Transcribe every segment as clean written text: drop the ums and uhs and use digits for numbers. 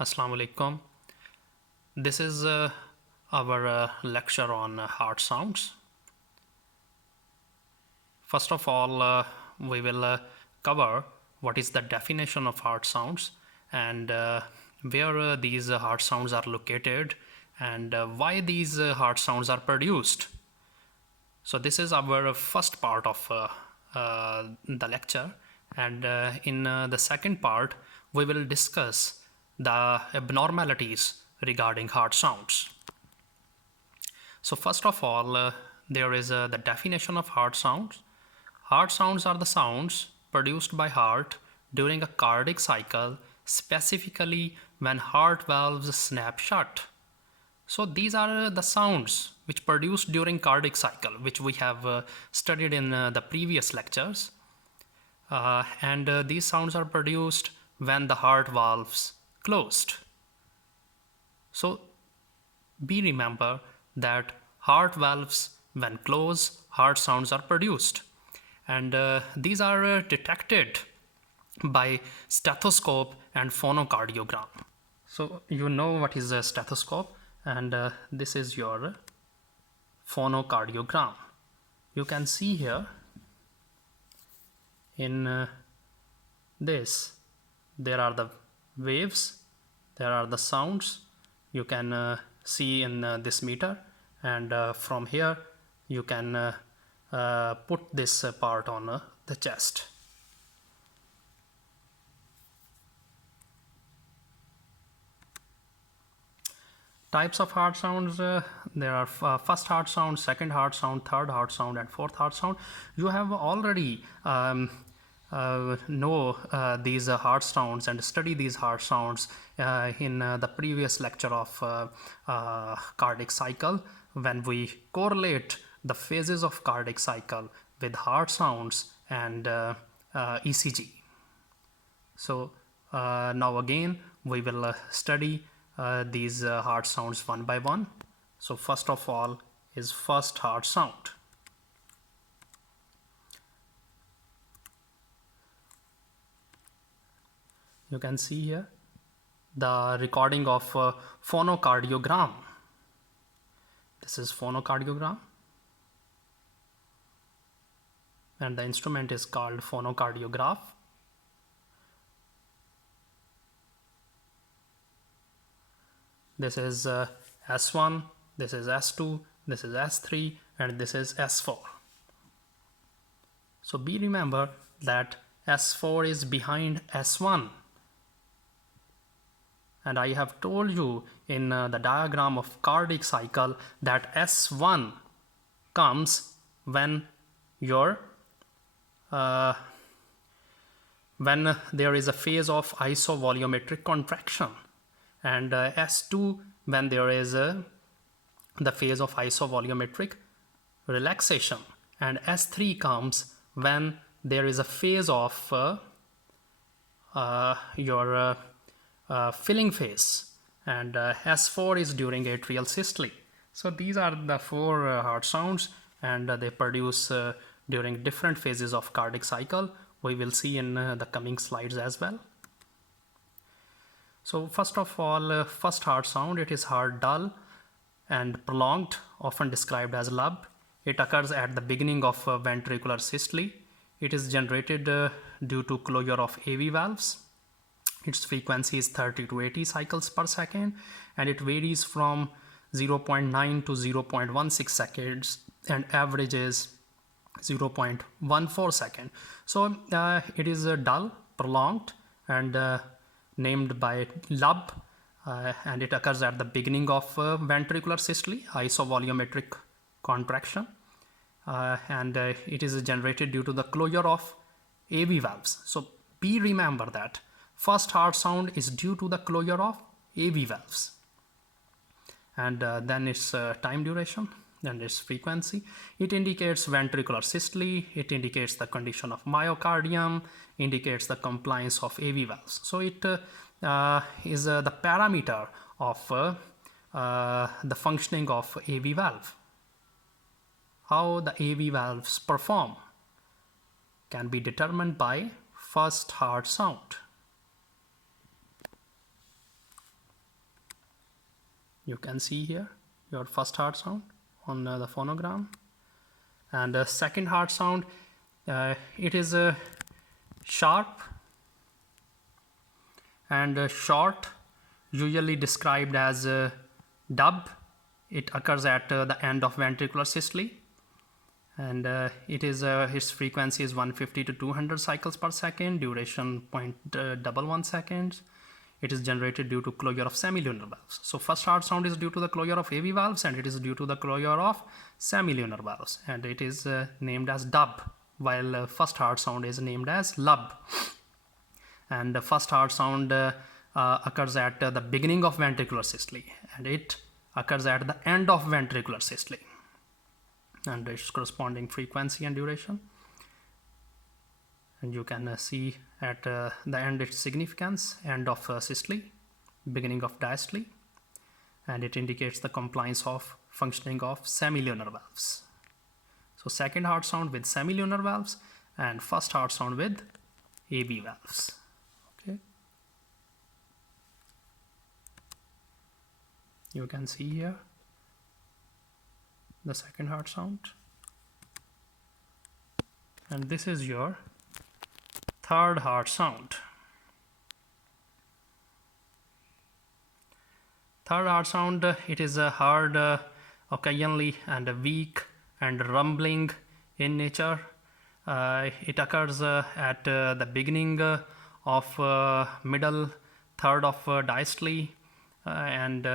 Assalamu alaikum. This is our lecture on heart sounds. First of all, we will cover what is the definition of heart sounds and where these heart sounds are located and why these heart sounds are produced. So this is our first part of the lecture, and in the second part we will discuss the abnormalities regarding heart sounds. So first of all, there is the definition of heart sounds. Heart sounds are the sounds produced by heart during a cardiac cycle, specifically when heart valves snap shut. So these are the sounds which produced during cardiac cycle, which we have studied in the previous lectures. And these sounds are produced when the heart valves closed. So be remember that heart valves when closed, heart sounds are produced. And these are detected by stethoscope and phonocardiogram. So you know what is a stethoscope, and this is your phonocardiogram. You can see here in this there are the waves, there are the sounds. You can see in this meter, and from here you can put this part on the chest. Types of heart sounds, there are first heart sound, second heart sound, third heart sound, and fourth heart sound. You have already know these heart sounds and study these heart sounds in the previous lecture of cardiac cycle, when we correlate the phases of cardiac cycle with heart sounds and ECG. So now again we will study these heart sounds one by one. So first of all is first heart sound. You can see here the recording of phonocardiogram. This is phonocardiogram, and the instrument is called phonocardiograph. This is S1, this is S2, this is S3, and this is S4. So be remember that S4 is behind S1. And I have told you in the diagram of cardiac cycle that S1 comes when your when there is a phase of isovolumetric contraction, and S2 when there is the phase of isovolumetric relaxation, and S3 comes when there is a phase of your filling phase, and S4 is during atrial systole. So these are the four heart sounds, and they produce during different phases of cardiac cycle. We will see in the coming slides as well. So first of all, first heart sound, it is heart dull and prolonged, often described as lub. It occurs at the beginning of ventricular systole. It is generated due to closure of AV valves. Its frequency is 30 to 80 cycles per second, and it varies from 0.9 to 0.16 seconds and averages 0.14 second. So it is dull, prolonged, and named by lub, and it occurs at the beginning of ventricular systole, isovolumetric contraction, and it is generated due to the closure of AV valves. So be remember that first heart sound is due to the closure of AV valves, and then its time duration and its frequency. It indicates ventricular systole, it indicates the condition of myocardium, indicates the compliance of AV valves. So it is the parameter of the functioning of AV valve. How the AV valves perform can be determined by first heart sound. You can see here your first heart sound on the phonogram. And the second heart sound, it is sharp and short, usually described as dub. It occurs at the end of ventricular systole, and its frequency is 150 to 200 cycles per second, duration 0.11 seconds. It is generated due to closure of semilunar valves. So first heart sound is due to the closure of AV valves, and it is due to the closure of semilunar valves, and it is named as dub, while first heart sound is named as lub. And the first heart sound occurs at the beginning of ventricular systole, and it occurs at the end of ventricular systole, and its corresponding frequency and duration. And you can see at the end its significance, end of systole, beginning of diastole, and it indicates the compliance of functioning of semilunar valves. So second heart sound with semilunar valves and first heart sound with AV valves. Okay. You can see here the second heart sound, and this is your third heart sound. Third heart sound, it is heard occasionally and weak and rumbling in nature. It occurs at the beginning of middle third of diastole, and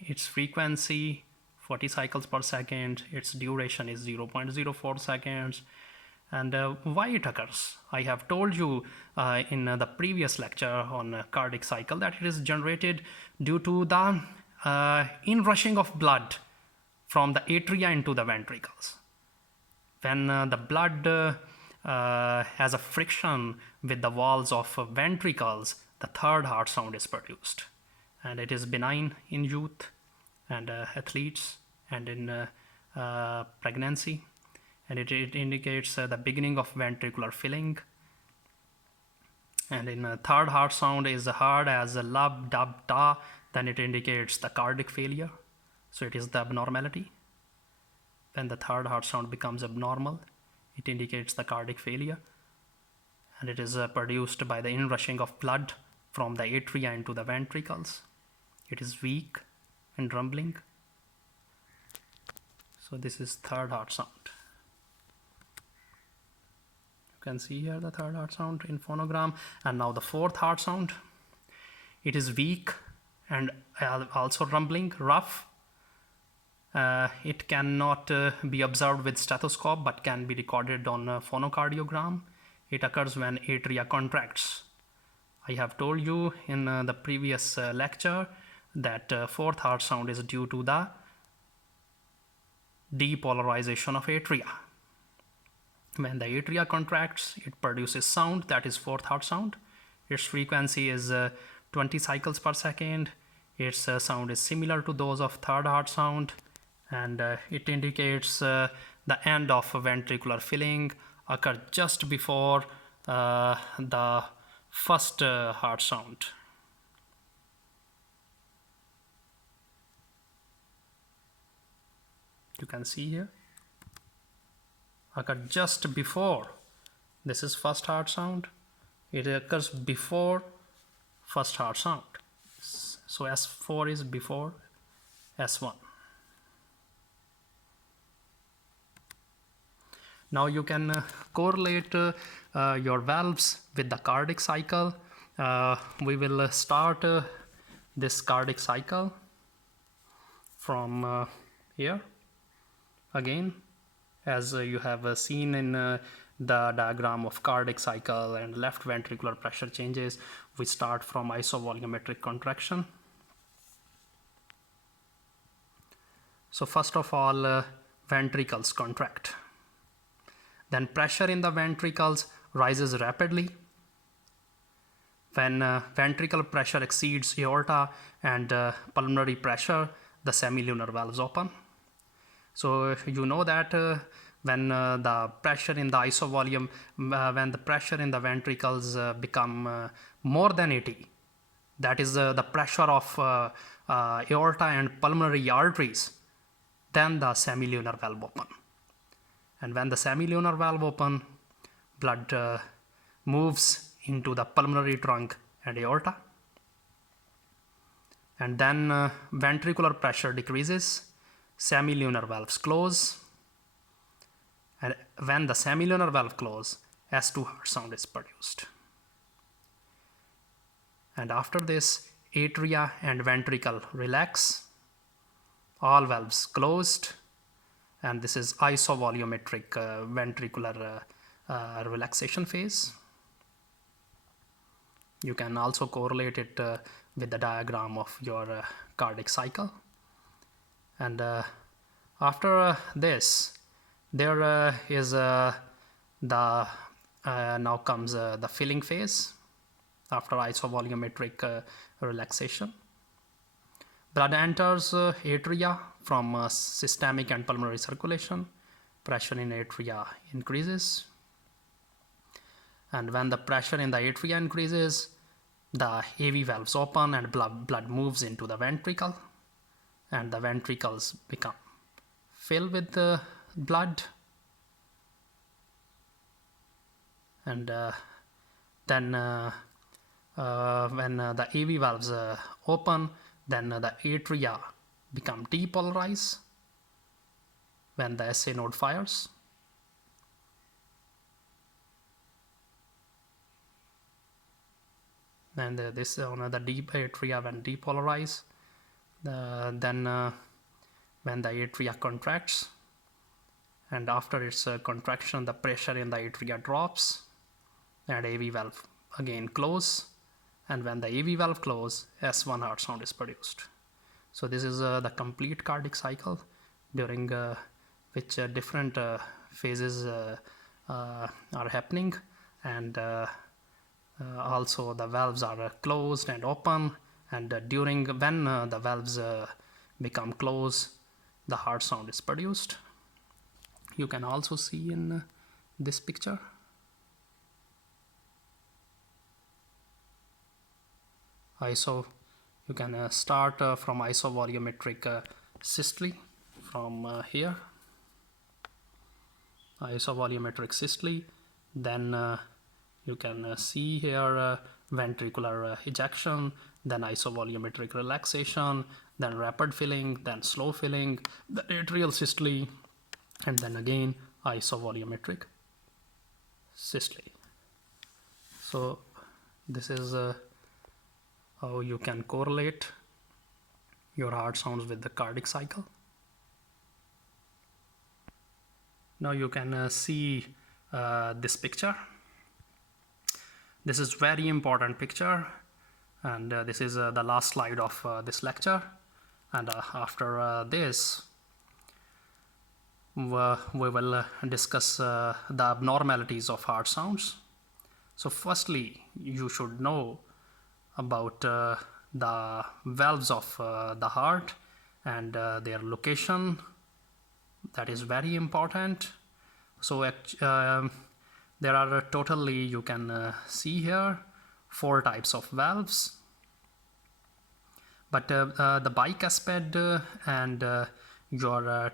its frequency 40 cycles per second. Its duration is 0.04 seconds. And why it occurs? I have told you in the previous lecture on cardiac cycle that it is generated due to the inrushing of blood from the atria into the ventricles. When the blood has a friction with the walls of ventricles, the third heart sound is produced. And it is benign in youth and athletes and in pregnancy. And it indicates the beginning of ventricular filling. And in third heart sound is heard as a lub, dub, da, then it indicates the cardiac failure. So it is the abnormality. When the third heart sound becomes abnormal, it indicates the cardiac failure. And it is produced by the inrushing of blood from the atria into the ventricles. It is weak and rumbling. So this is third heart sound. You can see here the third heart sound in phonogram. And now the fourth heart sound. It is weak and also rumbling, rough. It cannot be observed with stethoscope but can be recorded on a phonocardiogram. It occurs when atria contracts. I have told you in the previous lecture that fourth heart sound is due to the depolarization of atria. When the atria contracts, it produces sound, that is fourth heart sound. Its frequency is 20 cycles per second. Its sound is similar to those of third heart sound, and it indicates the end of ventricular filling, occurs just before the first heart sound. You can see here, occurs just before. This is first heart sound. It occurs before first heart sound. So S4 is before S1. Now you can correlate your valves with the cardiac cycle. We will start this cardiac cycle from here. Again, as you have seen in the diagram of cardiac cycle and left ventricular pressure changes, we start from isovolumetric contraction. So first of all, ventricles contract. Then pressure in the ventricles rises rapidly. When ventricular pressure exceeds aorta and pulmonary pressure, the semilunar valves open. So you know that when the pressure in the isovolume, when the pressure in the ventricles become more than 80, that is the pressure of aorta and pulmonary arteries, then the semilunar valve open. And when the semilunar valve open, blood moves into the pulmonary trunk and aorta. And then ventricular pressure decreases, semilunar valves close. And when the semilunar valve close, S2 heart sound is produced. And after this, atria and ventricle relax, all valves closed, and this is isovolumetric ventricular relaxation phase. You can also correlate it with the diagram of your cardiac cycle. And after this, there is now comes the filling phase after isovolumetric relaxation. Blood enters atria from systemic and pulmonary circulation. Pressure in atria increases. And when the pressure in the atria increases, the AV valves open and blood moves into the ventricle. And the ventricles become filled with the blood. And then when the AV valves open, then the atria become depolarized when the SA node fires. And this on the deep atria when depolarized, then when the atria contracts, and after its contraction, the pressure in the atria drops, and AV valve again close. And when the AV valve close, S1 heart sound is produced. So this is the complete cardiac cycle, during which different phases are happening, and also the valves are closed and open, and during when the valves become closed, the heart sound is produced. You can also see in this picture. You can start from isovolumetric systole from here. Isovolumetric systole, then you can see here ventricular ejection, then isovolumetric relaxation, then rapid filling, then slow filling, the atrial systole, and then again isovolumetric systole. So this is how you can correlate your heart sounds with the cardiac cycle. Now you can see this picture. This is very important picture, and this is the last slide of this lecture. And after this, we will discuss the abnormalities of heart sounds. So firstly, you should know about the valves of the heart and their location. That is very important. So there are totally, you can see here, 4 types of valves. But the bicuspid and your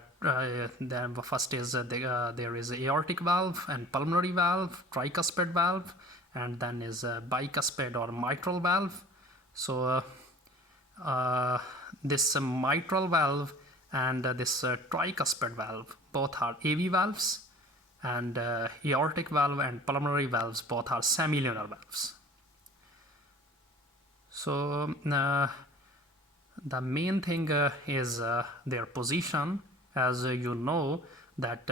then first is there is aortic valve and pulmonary valve, tricuspid valve, and then is bicuspid or mitral valve. So this mitral valve and this tricuspid valve both are AV valves, and aortic valve and pulmonary valves both are semilunar valves. So the main thing is their position. As you know that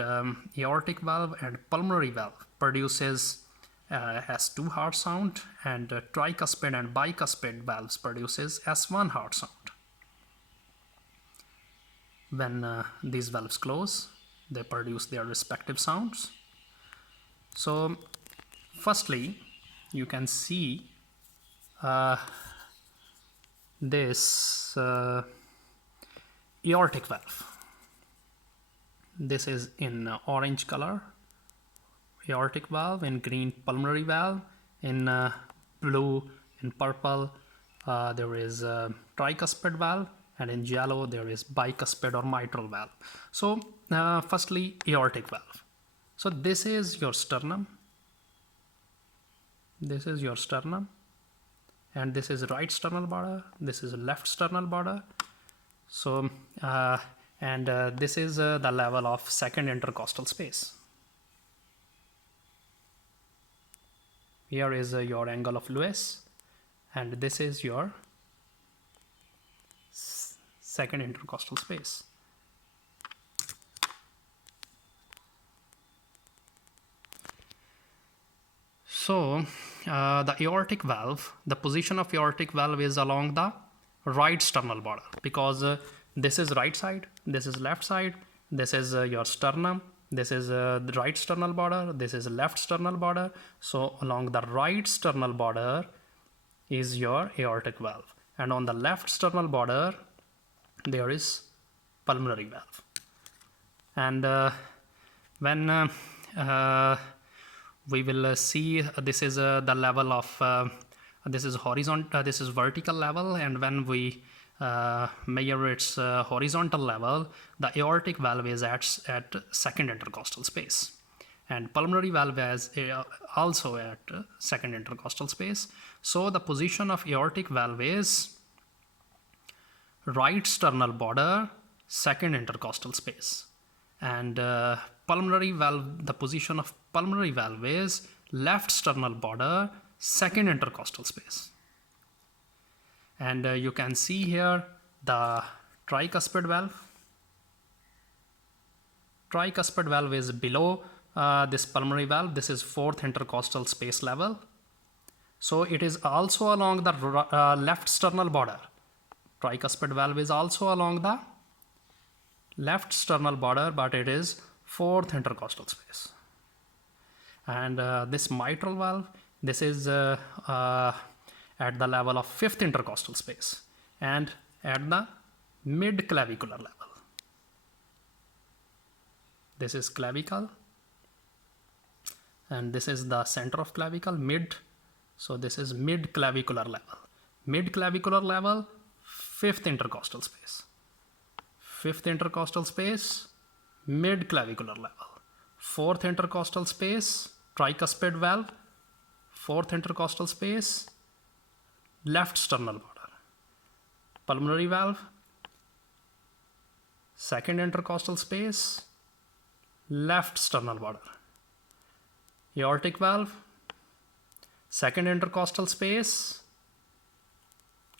aortic valve and pulmonary valve produces S2 heart sound, and tricuspid and bicuspid valves produces S1 heart sound. When these valves close, they produce their respective sounds. So firstly, you can see this aortic valve. This is in orange color, aortic valve, in green pulmonary valve, in blue, in purple there is a tricuspid valve, and in yellow there is bicuspid or mitral valve. So firstly, aortic valve. So this is your sternum. This is your sternum, and this is right sternal border. This is left sternal border. So this is the level of second intercostal space. Here is your angle of Lewis, and this is your second intercostal space. So the aortic valve, the position of aortic valve is along the right sternal border, because this is right side, this is left side, this is your sternum, this is the right sternal border, this is left sternal border. So along the right sternal border is your aortic valve, and on the left sternal border there is pulmonary valve. And when we will see this is the level of this is horizontal, this is vertical level, and when we measure its horizontal level, the aortic valve is at second intercostal space, and pulmonary valve is also at second intercostal space. So the position of aortic valve is right sternal border, second intercostal space, and pulmonary valve, the position of pulmonary valve is left sternal border, second intercostal space. And you can see here the tricuspid valve. Tricuspid valve is below this pulmonary valve. This is fourth intercostal space level. So it is also along the left sternal border. Tricuspid valve is also along the left sternal border, but it is fourth intercostal space. And this mitral valve, this is at the level of fifth intercostal space and at the mid clavicular level. This is clavicle, and this is the center of clavicle, mid. So this is mid clavicular level. Mid clavicular level, fifth intercostal space. Fifth intercostal space, mid clavicular level. Fourth intercostal space, tricuspid valve. Fourth intercostal space, left sternal border. Pulmonary valve, second intercostal space, left sternal border. Aortic valve, second intercostal space,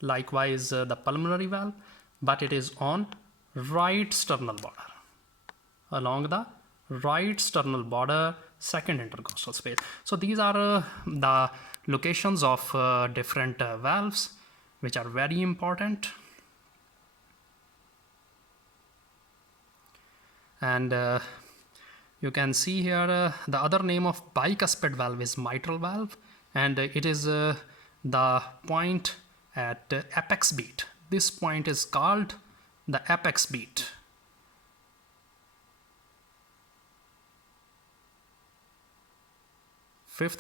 likewise the pulmonary valve, but it is on right sternal border, along the right sternal border, second intercostal space. So these are the locations of different valves, which are very important. And you can see here the other name of bicuspid valve is mitral valve, and it is the point at apex beat. This point is called the apex beat.